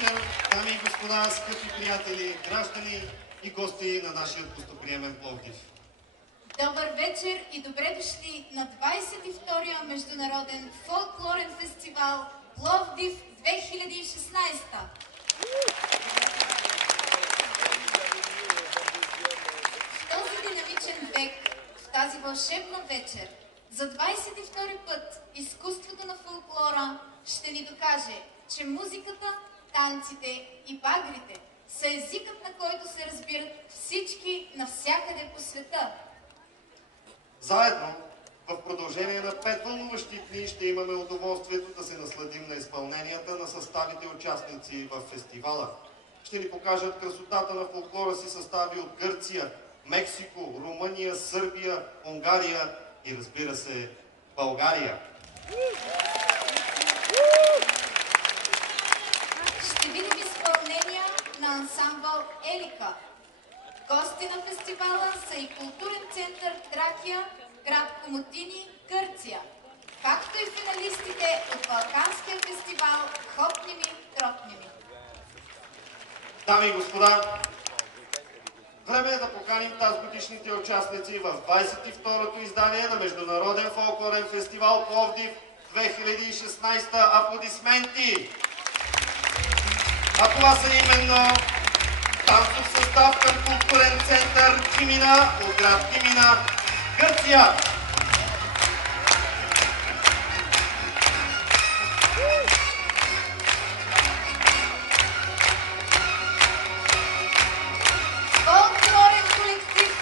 вечер, дами и господа, скъпи приятели, граждани и гости на нашия гостоприемен Пловдив. Добър вечер и добре дошли на 22-я международен фолклорен фестивал Пловдив 2016. В този динамичен век, в тази вълшебна вечер, за 22-ри път изкуството на фолклора ще ни докаже, че музиката, танците и багрите са езикът, на който се разбират всички навсякъде по света. Заедно, в продължение на 5 вълнуващи дни, ще имаме удоволствието да се насладим на изпълненията на съставите участници в фестивала. Ще ни покажат красотата на фолклора си състави от Гърция, Мексико, Румъния, Сърбия, Унгария и, разбира се, България. Ще видим изпълнения на ансамбъл Елика. Гости на фестивала са и културен център Тракия, град Комотини, Гърция, както и финалистите от Балканския фестивал Хопни ми, тропни ми. Дами и господа, време е да поканим тазгодишните участници в 22-то издание на Международен фолклорен фестивал Пловдив 2016. Аплодисменти! А това са именно танцов състав към културен център Кимина от град Кимина, Гърция. Фолклорен колектив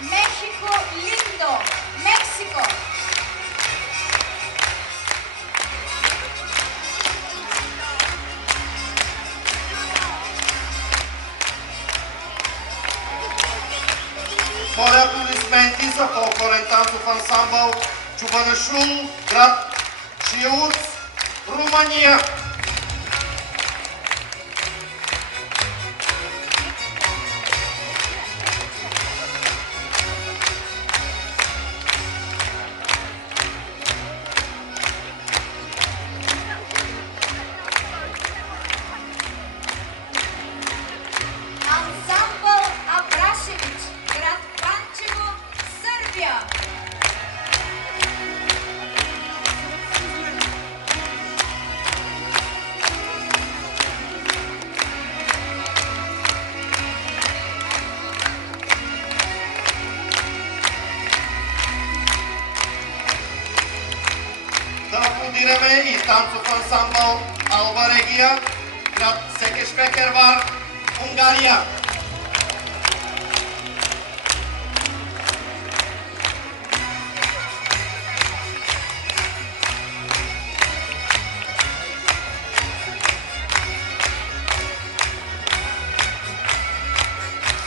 Мехико Линдо, Мексико. Моля аплодисменти за фолклорен танцов ансамбъл Чубанашул, град Шиуц, Румъния. Ансамбъл Абрашевич, град Панчево, Сърбия. Да аплодираме и танцов ансамбъл Алба Регия, град Секешфехервар, Унгария.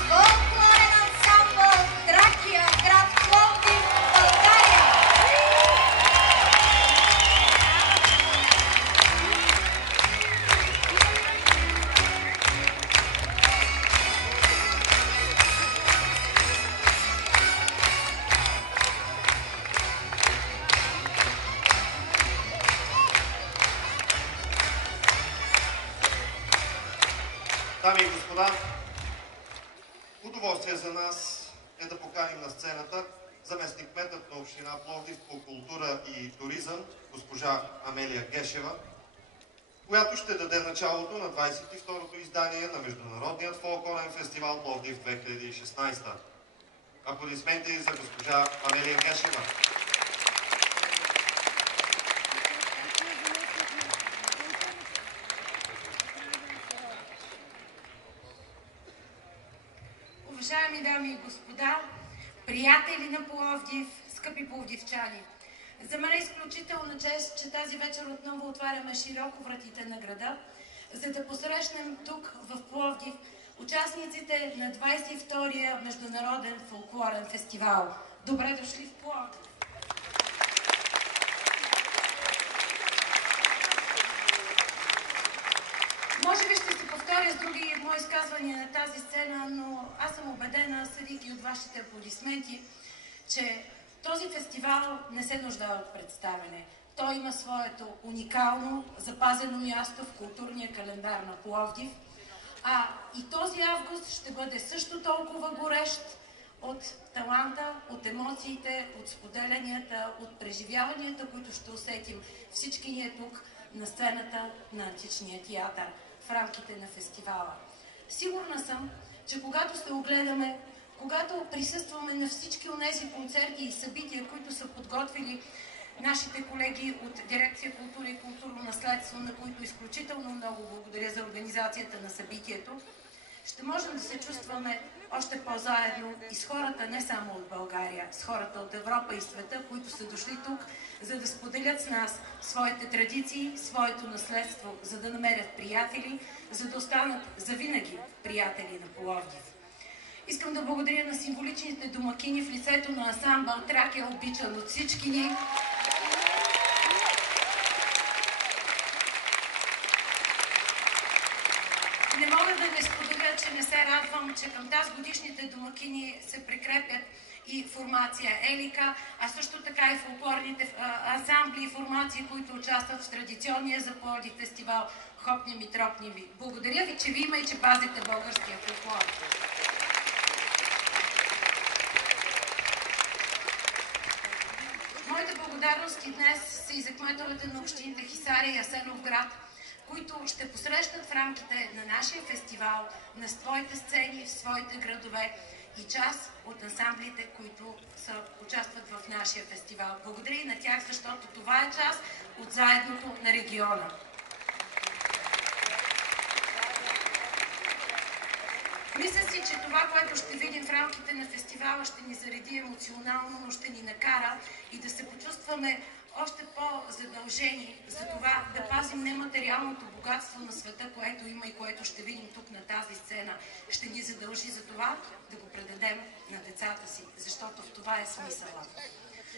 Фолклорен ансамбъл Тракия, град Пловдив, България. Дами и господа, удоволствие за нас е да поканим на сцената заместник-кметът на община Пловдив по култура и туризъм, госпожа Амелия Гешева, която ще даде началото на 22-то издание на Международният фолклорен фестивал Пловдив 2016. Аплодисменти за госпожа Амелия Гешева. Уважаеми дами и господа, приятели на Пловдив, скъпи пловдивчани! За мен е изключителна чест, че тази вечер отново отваряме широко вратите на града, за да посрещнем тук в Пловдив участниците на 22-я Международен фолклорен фестивал. Добре дошли в Пловдив! Може би ще се повторя с други мои изказвания на тази сцена, но аз съм убедена, съдейки от вашите аплодисменти, че този фестивал не се нуждае от представяне. той има своето уникално запазено място в културния календар на Пловдив. И този август ще бъде също толкова горещ от таланта, от емоциите, от споделянията, от преживяванията, които ще усетим всички ние тук на сцената на Античния театър в рамките на фестивала. Сигурна съм, че когато се огледаме, когато присъстваме на всички онези концерти и събития, които са подготвили нашите колеги от Дирекция култура и културно наследство, на които изключително много благодаря за организацията на събитието, ще можем да се чувстваме още по-заедно и с хората не само от България, с хората от Европа и света, които са дошли тук, за да споделят с нас своите традиции, своето наследство, за да намерят приятели, за да останат завинаги приятели на Пловдив. Искам да благодаря на символичните домакини в лицето на ансамбъл Тракия, обичан от всички ни. Не мога да не споделя, че не се радвам, че към тази годишните домакини се прикрепят и формация Елика, а също така и фолклорните ансамбли и формации, които участват в традиционния за Пловдив фестивал Хопни ми, тропни ми. Благодаря ви, че ви има и че пазите българския фолклор. Моите благодарности днес са и за кметовете на общините Хисаря и Асеновград, които ще посрещнат в рамките на нашия фестивал, на своите сцени, в своите градове и част от ансамблите, които участват в нашия фестивал. Благодаря и на тях, защото това е част от заедното на региона. Мисля си, че това, което ще видим в рамките на фестивала, ще ни зареди емоционално, но ще ни накара и да се почувстваме още по-задължени за това да пазим нематериалното богатство на света, което има и което ще видим тук на тази сцена. Ще ни задължи за това да го предадем на децата си, защото в това е смисъла.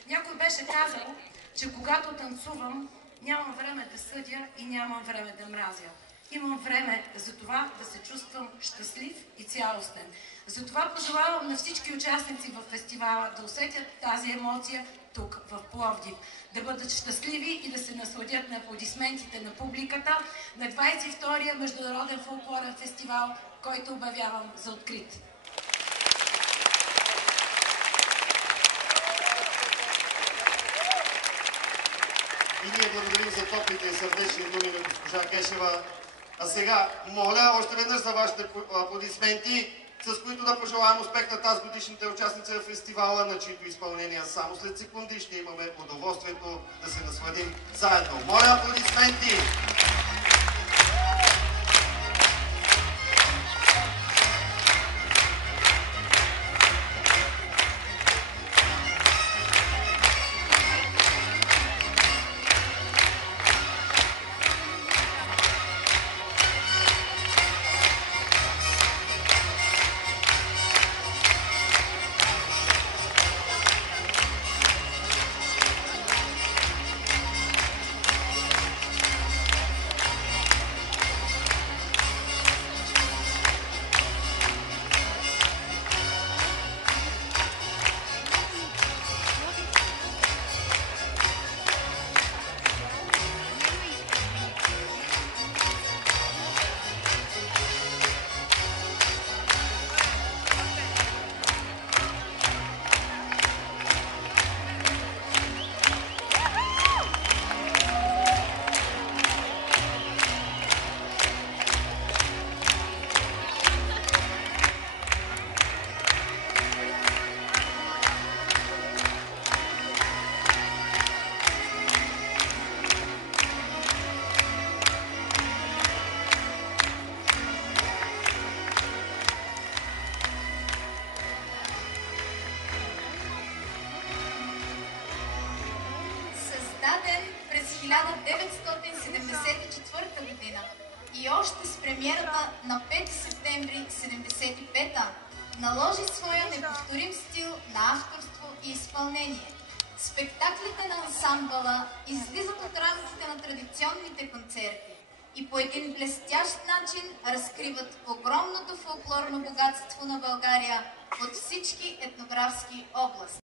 Някой беше казал, че когато танцувам, нямам време да съдя и нямам време да мразя. Имам време за това да се чувствам щастлив и цялостен. Затова пожелавам на всички участници в фестивала да усетят тази емоция тук в Пловдив. Да бъдат щастливи и да се насладят на аплодисментите на публиката на 22-я Международен фолклорен фестивал, който обявявам за открит. И ние благодарим за топлите и сърдечни думи на госпожа Гешева. А сега, моля още веднъж за вашите аплодисменти, с които да пожелаем успех на тази годишните участници в фестивала, на чието изпълнение само след секунди ще имаме удоволствието да се насладим заедно. Моля, аплодисменти! През 1974 година и още с премиерата на 5 септември 1975 наложи своя неповторим стил на авторство и изпълнение. Спектаклите на ансамбъла излизат от рамките на традиционните концерти и по един блестящ начин разкриват огромното фолклорно богатство на България от всички етнографски области.